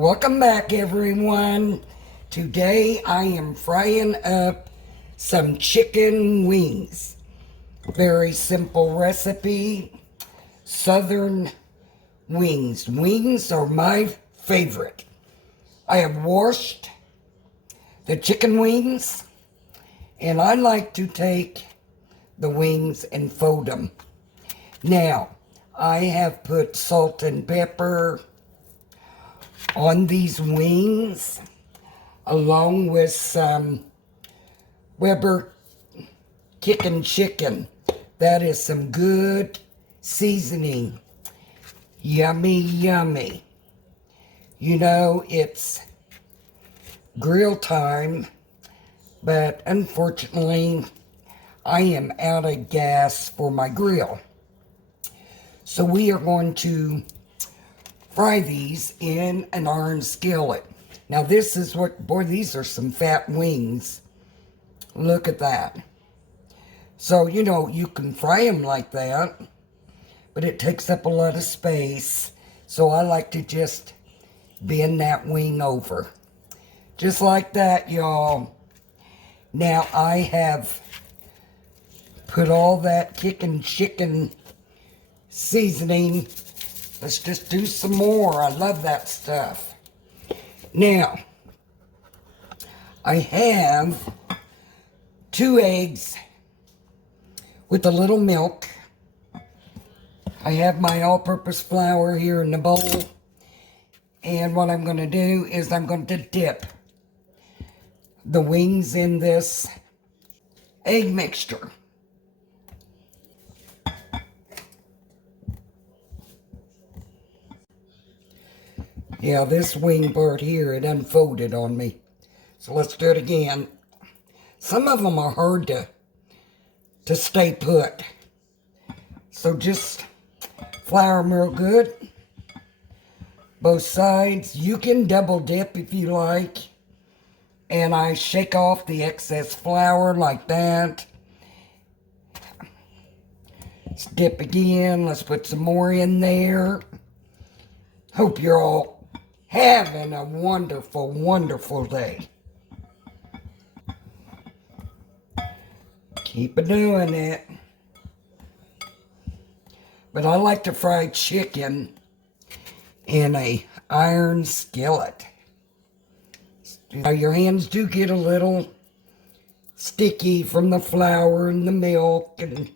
Welcome back, everyone. Today I am frying up some chicken wings. Very simple recipe. Southern wings. Wings are my favorite. I have washed the chicken wings, and I like to take the wings and fold them. Now, I have put salt and pepper on these wings, along with some Weber kicking chicken. That is some good seasoning. Yummy, yummy. You know, it's grill time, but unfortunately, I am out of gas for my grill. So we are going to fry these in an iron skillet. Now this is what, boy, these are some fat wings. Look at that. So, you know, you can fry them like that, but it takes up a lot of space. So I like to just bend that wing over. Just like that, y'all. Now I have put all that kicking chicken seasoning. Let's just do some more. I love that stuff. Now, I have 2 eggs with a little milk. I have my all-purpose flour here in the bowl. And what I'm going to do is I'm going to dip the wings in this egg mixture. Yeah, this wing part here, it unfolded on me. So let's do it again. Some of them are hard to stay put. So just flour them real good. Both sides. You can double dip if you like. And I shake off the excess flour like that. Let's dip again. Let's put some more in there. Hope you're all having a wonderful, wonderful day. Keep doing it. But I like to fry chicken in a iron skillet. Now your hands do get a little sticky from the flour and the milk and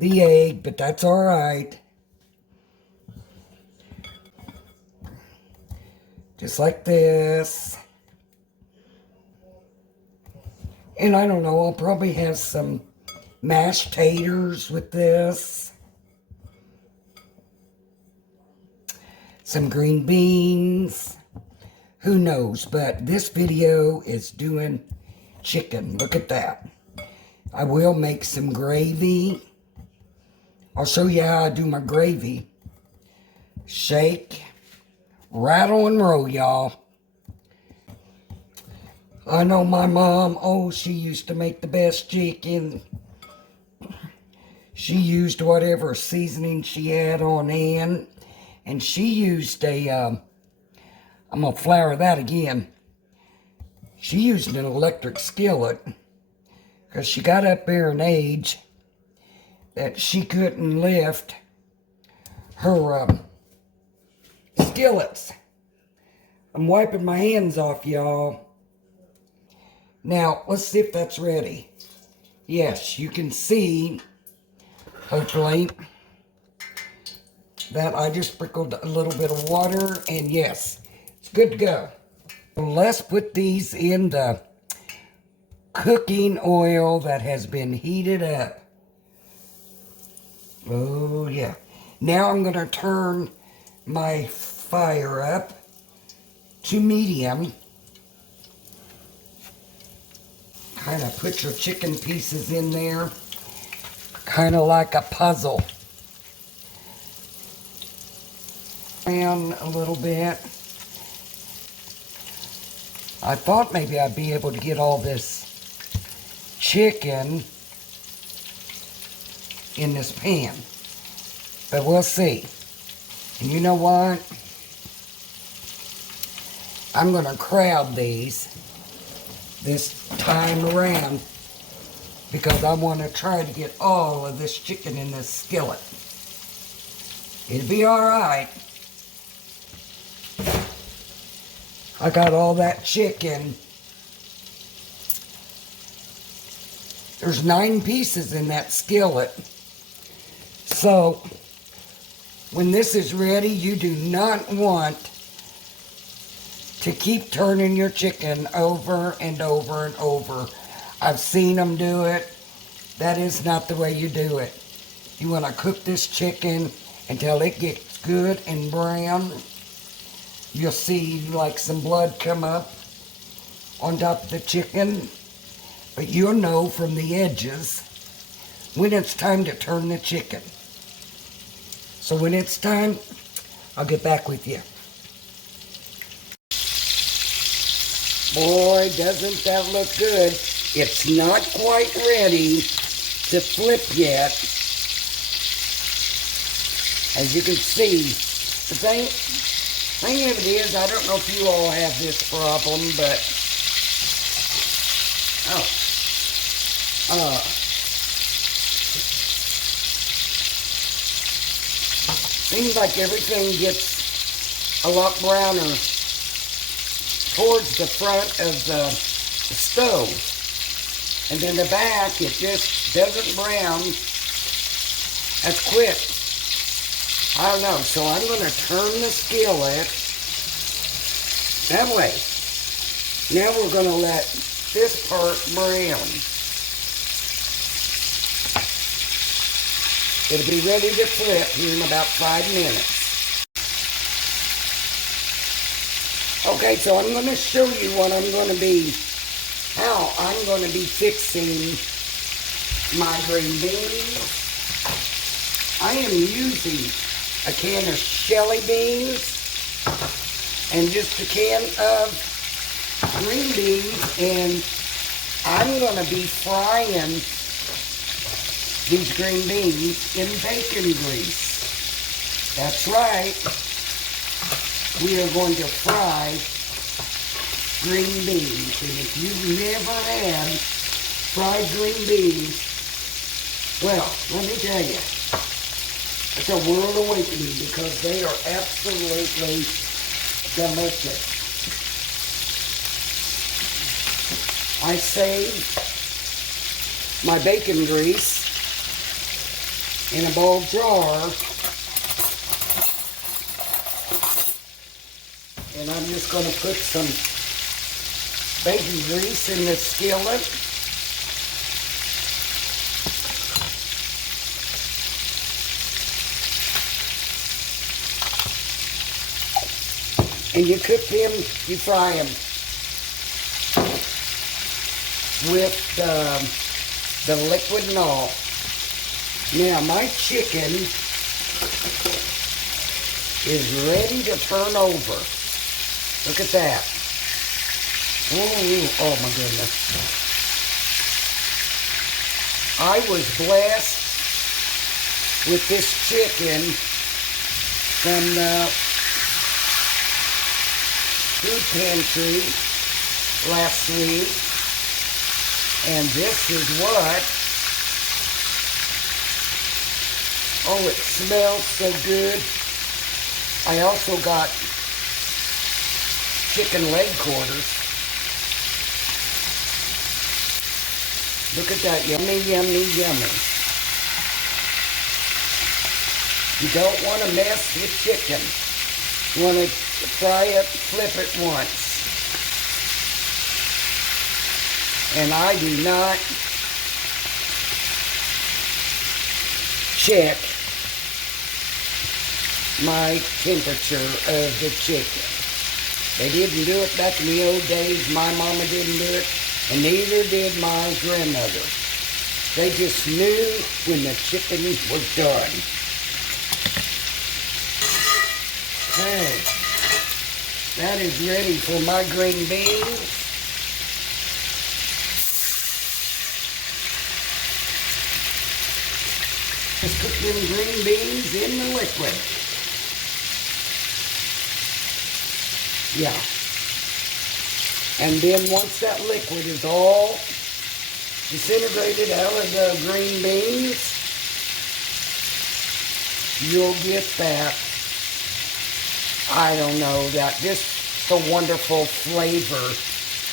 the egg, but that's all right. Just like this. And I don't know, I'll probably have some mashed taters with this. Some green beans. Who knows, but this video is doing chicken. Look at that. I will make some gravy. I'll show you how I do my gravy. Shake, rattle, and roll, y'all. I know my mom, oh, she used to make the best chicken. She used whatever seasoning she had on hand. And she used a, I'm going to flour that again. She used an electric skillet. Because she got up there in age that she couldn't lift her skillets. I'm wiping my hands off, y'all. Now, let's see if that's ready. Yes, you can see, hopefully, that I just sprinkled a little bit of water, and yes, it's good to go. Let's put these in the cooking oil that has been heated up. Oh, yeah. Now I'm going to turn my fire up to medium. Kind of put your chicken pieces in there, kind of like a puzzle. Around a little bit. I thought maybe I'd be able to get all this chicken in this pan, but we'll see. And you know what? I'm going to crowd these this time around because I want to try to get all of this chicken in this skillet. It'll be all right. I got all that chicken. There's 9 pieces in that skillet. So, when this is ready, you do not want to keep turning your chicken over and over and over. I've seen them do it. That is not the way you do it. You want to cook this chicken until it gets good and brown. You'll see like some blood come up on top of the chicken. But you'll know from the edges when it's time to turn the chicken. So when it's time, I'll get back with you. Boy, doesn't that look good. It's not quite ready to flip yet. As you can see, the thing of it is, I don't know if you all have this problem, but seems like everything gets a lot browner towards the front of the stove. And then the back, it just doesn't brown as quick. I don't know, so I'm going to turn the skillet that way. Now we're going to let this part brown. It'll be ready to flip here in about 5 minutes. Okay, so I'm going to show you what I'm going to be, how I'm going to be fixing my green beans. I am using a can of Shelly beans and just a can of green beans, and I'm going to be frying these green beans in bacon grease. That's right. We are going to fry green beans. And if you've never had fried green beans, well, let me tell you, it's a world awakening because they are absolutely delicious. I saved my bacon grease in a bowl jar, and I'm just going to put some bacon grease in the skillet. And you cook them, you fry them with the liquid and all. Now my chicken is ready to turn over. Look at that. Oh my goodness. I was blessed with this chicken from the food pantry last week, and this is what, oh, it smells so good. I also got chicken leg quarters. Look at that, yummy, yummy, yummy. You don't want to mess with chicken. You want to fry it, flip it once. And I do not check my temperature of the chicken. They didn't do it back in the old days. My mama didn't do it, and neither did my grandmother. They just knew when the chicken was done. Okay, that is ready for my green beans. Just put them green beans in the liquid. Yeah, And then once that liquid is all disintegrated out of the green beans, you'll get that, I don't know, that just so wonderful flavor.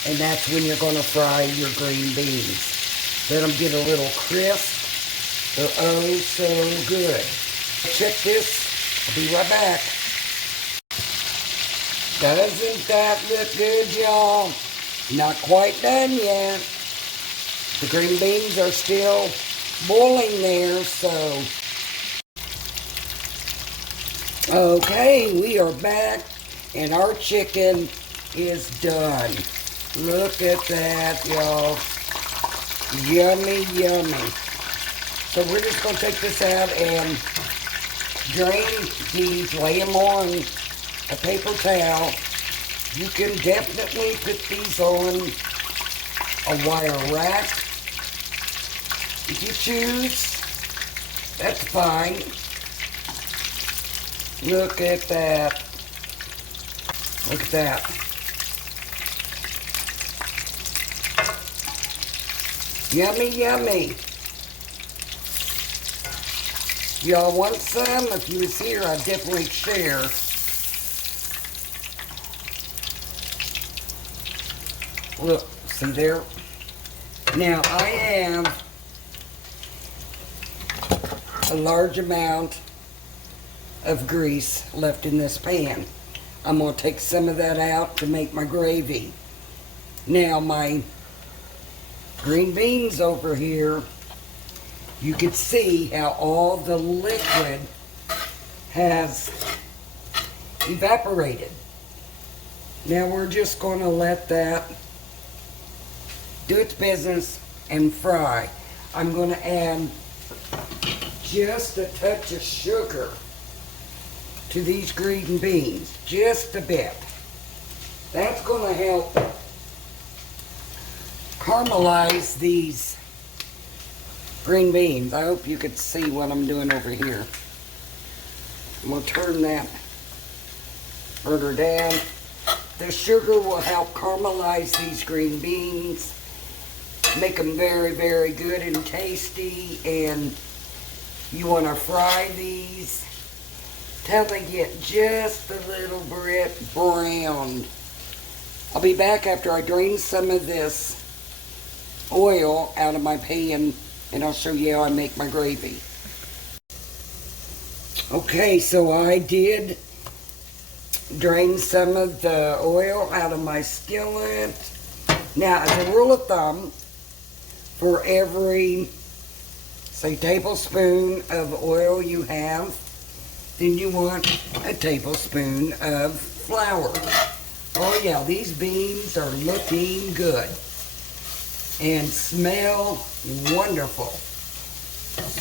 And that's when you're going to fry your green beans. Let them get a little crisp. They're oh so good. Check this. I'll be right back. Doesn't that look good, y'all? Not quite done yet. The green beans are still boiling there, so. Okay, we are back, and our chicken is done. Look at that, y'all. Yummy, yummy. So we're just going to take this out and drain these, lay them on a paper towel. You can definitely put these on a wire rack if you choose. That's fine. Look at that. Look at that. Yummy, yummy. Y'all want some? If you was here, I'd definitely share. Look, see there? Now, I have a large amount of grease left in this pan. I'm going to take some of that out to make my gravy. Now, my green beans over here, you can see how all the liquid has evaporated. Now we're just going to let that do its business and fry. I'm going to add just a touch of sugar to these green beans, just a bit. That's going to help caramelize these green beans. I hope you could see what I'm doing over here. I'm going to turn that burner down. The sugar will help caramelize these green beans, make them very, very good and tasty. And you want to fry these till they get just a little bit browned. I'll be back after I drain some of this oil out of my pan, and I'll show you how I make my gravy. Okay, so I did drain some of the oil out of my skillet. Now, as a rule of thumb, for every, say, tablespoon of oil you have, then you want a tablespoon of flour. Oh yeah, these beans are looking good and smell wonderful.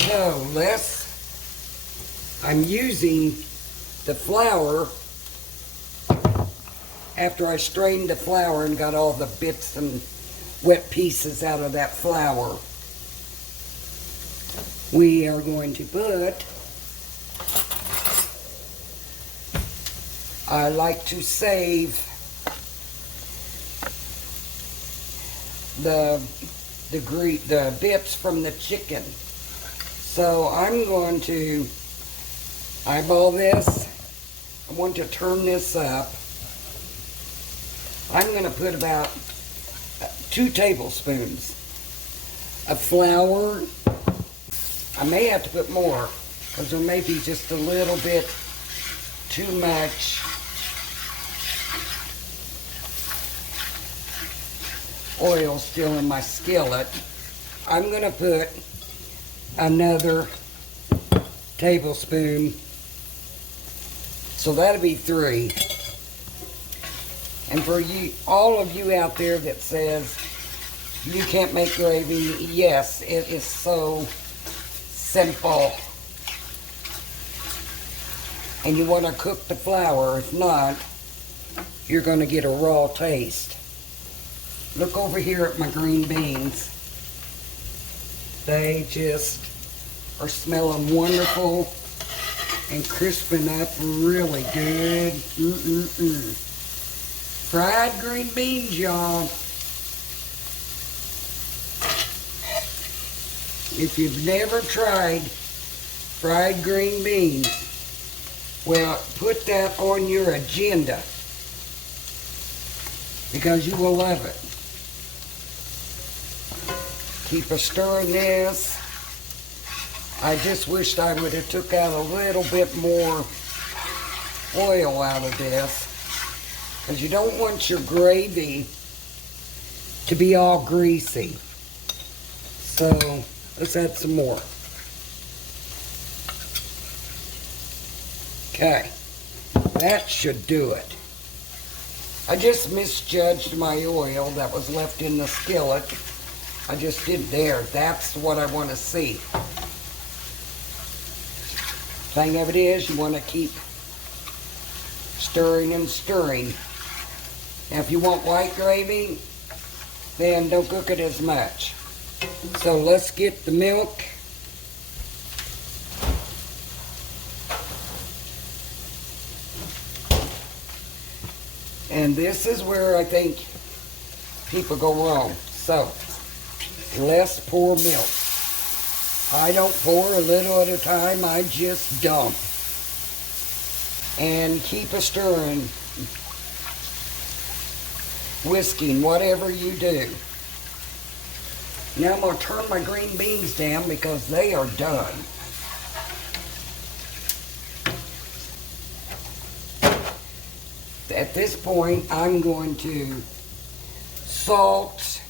So I'm using the flour after I strained the flour and got all the bits and wet pieces out of that flour. We are going to put, I like to save the bits from the chicken. So I'm going to eyeball this. I want to turn this up. I'm going to put about 2 tablespoons of flour. I may have to put more because there may be just a little bit too much oil still in my skillet. I'm going to put another tablespoon, so that'll be 3. And for you, all of you out there that says you can't make gravy, yes, it is so simple. And you want to cook the flour. If not, you're going to get a raw taste. Look over here at my green beans. They just are smelling wonderful and crisping up really good. Fried green beans, y'all. If you've never tried fried green beans, well, put that on your agenda because you will love it. Keep a stirring this. I just wished I would have took out a little bit more oil out of this, because you don't want your gravy to be all greasy. So let's add some more. Okay, that should do it. I just misjudged my oil that was left in the skillet. I just did there. That's what I want to see. Thing of it is, you want to keep stirring and stirring. Now, if you want white gravy, then don't cook it as much. So let's get the milk. And this is where I think people go wrong. So, let's pour milk. I don't pour a little at a time, I just dump. And keep a stirring, whisking, whatever you do. Now I'm going to turn my green beans down because they are done. At this point, I'm going to salt.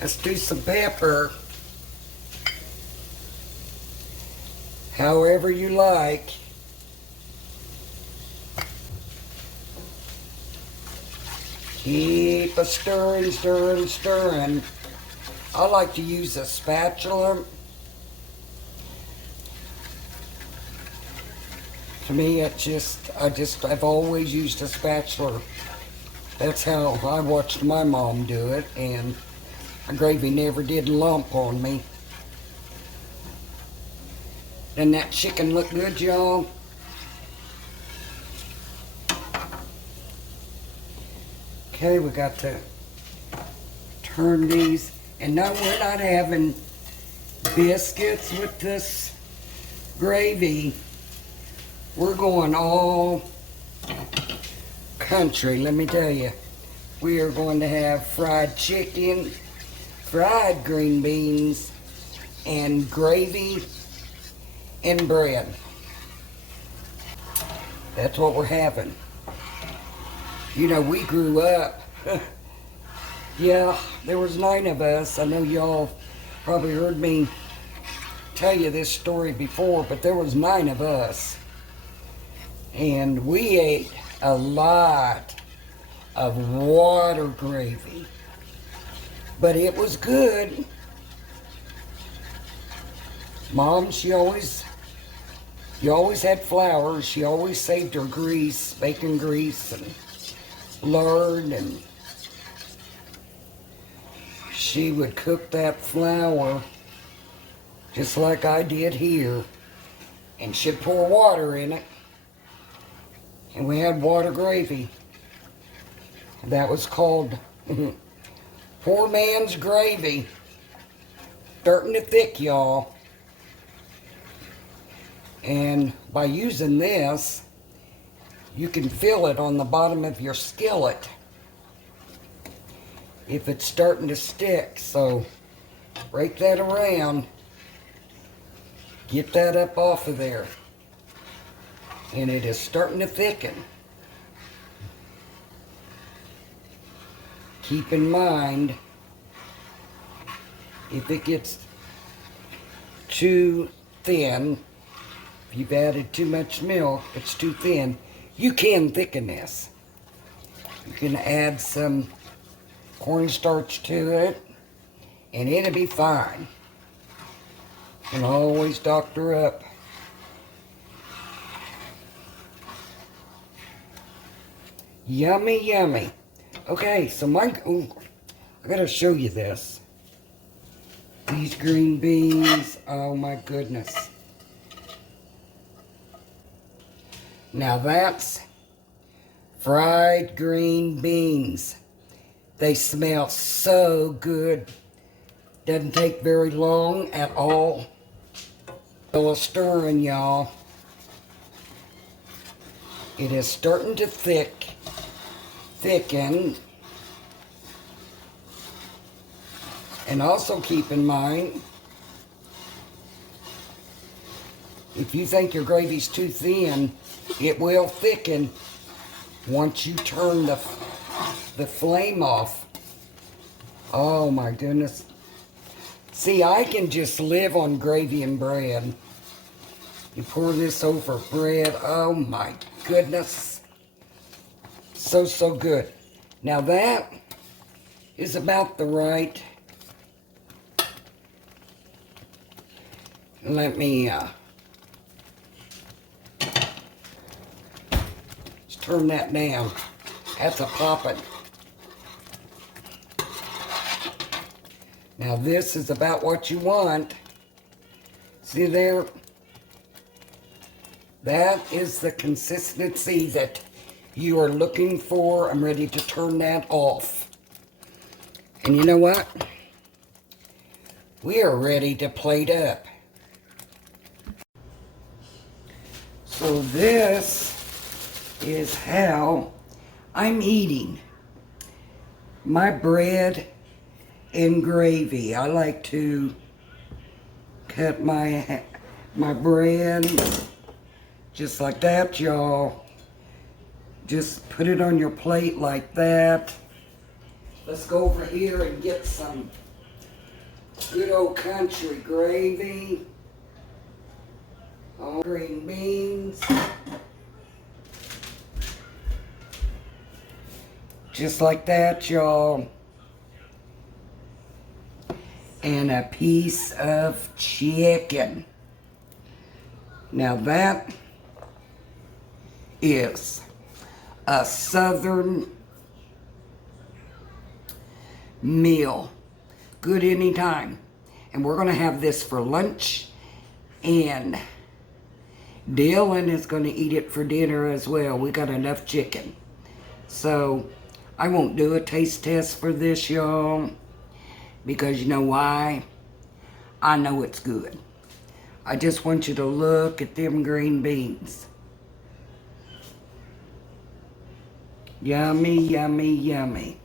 Let's do some pepper. However you like. Keep a stirring, stirring, stirring. I like to use a spatula. To me, I've always used a spatula. That's how I watched my mom do it, and my gravy never did lump on me. Doesn't that chicken look good, y'all? Okay, we got to turn these. And no, we're not having biscuits with this gravy. We're going all country, let me tell you. We are going to have fried chicken, fried green beans, and gravy and bread. That's what we're having. You know, we grew up. Yeah, there was 9 of us. I know y'all probably heard me tell you this story before, but there was 9 of us. And we ate a lot of water gravy. But it was good. Mom, she always had flour. She always saved her grease, bacon grease and lard, and she would cook that flour just like I did here, and she'd pour water in it, and we had water gravy. That was called poor man's gravy. Starting to thick, y'all. And by using this, you can feel it on the bottom of your skillet if it's starting to stick. So break that around, get that up off of there, and it is starting to thicken. Keep in mind, if it gets too thin, if you've added too much milk, it's too thin, you can thicken this. You can add some cornstarch to it, and it'll be fine. And always doctor up. Yummy, yummy. Okay, so I gotta show you this. These green beans, oh my goodness. Now that's fried green beans. They smell so good. Doesn't take very long at all. A little stirring, y'all. It is starting to thicken. And also keep in mind, if you think your gravy's too thin, it will thicken once you turn the flame off. Oh my goodness. See, I can just live on gravy and bread. You pour this over bread. Oh my goodness. So, so good. Now that is about the right. Let me just turn that down. That's a poppin'. Now this is about what you want. See there? That is the consistency that you are looking for. I'm ready to turn that off. And you know what? We are ready to plate up. So this is how I'm eating my bread and gravy. I like to cut my bread just like that, y'all. Just put it on your plate like that. Let's go over here and get some good old country gravy. All green beans. Just like that, y'all. And a piece of chicken. Now that is a southern meal. Good anytime. And we're going to have this for lunch. And Dylan is going to eat it for dinner as well. We got enough chicken. So I won't do a taste test for this, y'all. Because you know why? I know it's good. I just want you to look at them green beans. Yummy, yummy, yummy.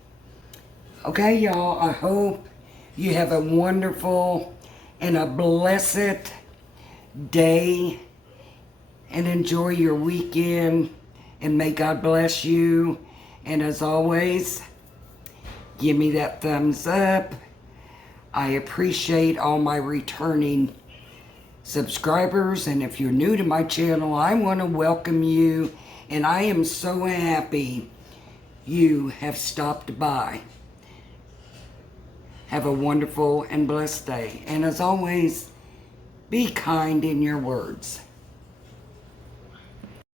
Okay, y'all, I hope you have a wonderful and a blessed day. And enjoy your weekend. And may God bless you. And as always, give me that thumbs up. I appreciate all my returning subscribers. And if you're new to my channel, I want to welcome you. And I am so happy you have stopped by. Have a wonderful and blessed day. And as always, be kind in your words.